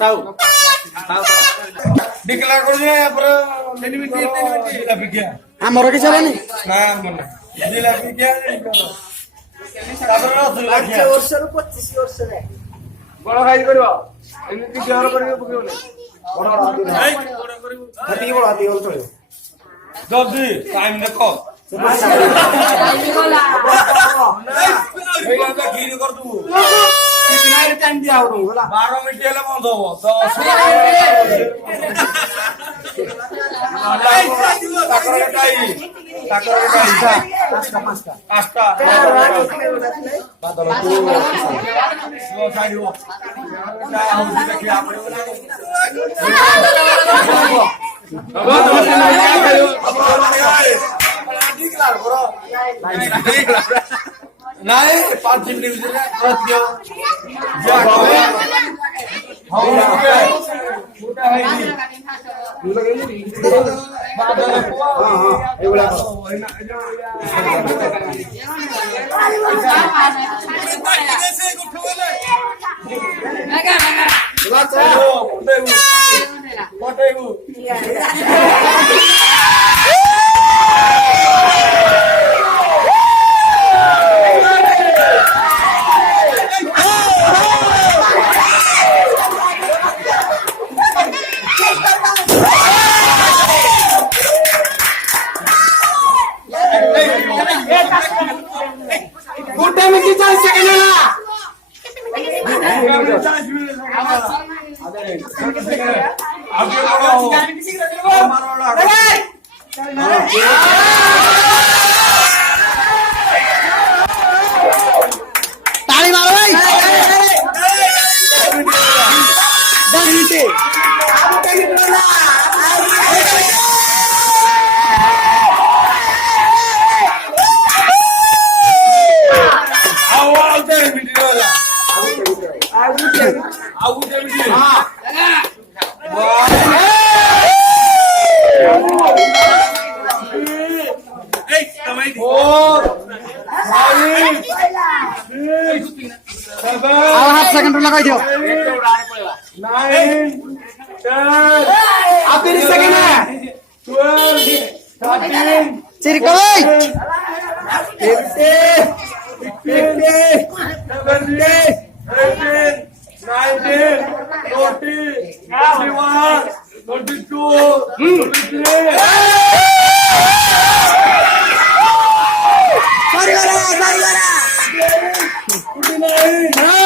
tahu. Tahu. Declare করবে পরে benefit দিলা আমার কিছু হলো নি না মনে দিলা বিকিয়া তারপরে 2 লাখ ವರ್ಷರು 25 ವರ್ಷನೇ বড় খাই করব এমনি কি আর করিব বুকিও না বড় করিব হাতি বড় হাতি হল চলে জলদি টাইম দেখো এই লাগা কি কর তু कितना टाइम दिया हो बोला 12 मिनट ले बंद हो 10 नहीं 5 दिन डिवीजन है क्रॉस दियो जो होवे हाउ लगे छोटा है जी तू लगे नहीं बादल हां ए बोला कैसे उठोले लगा लगा मोटेगु ताली मारो भाई 10 मिनट हाफ सेकंड लगाई दियो 9 10 आप 30 सेकंड है 12 13 चिरको भाई 49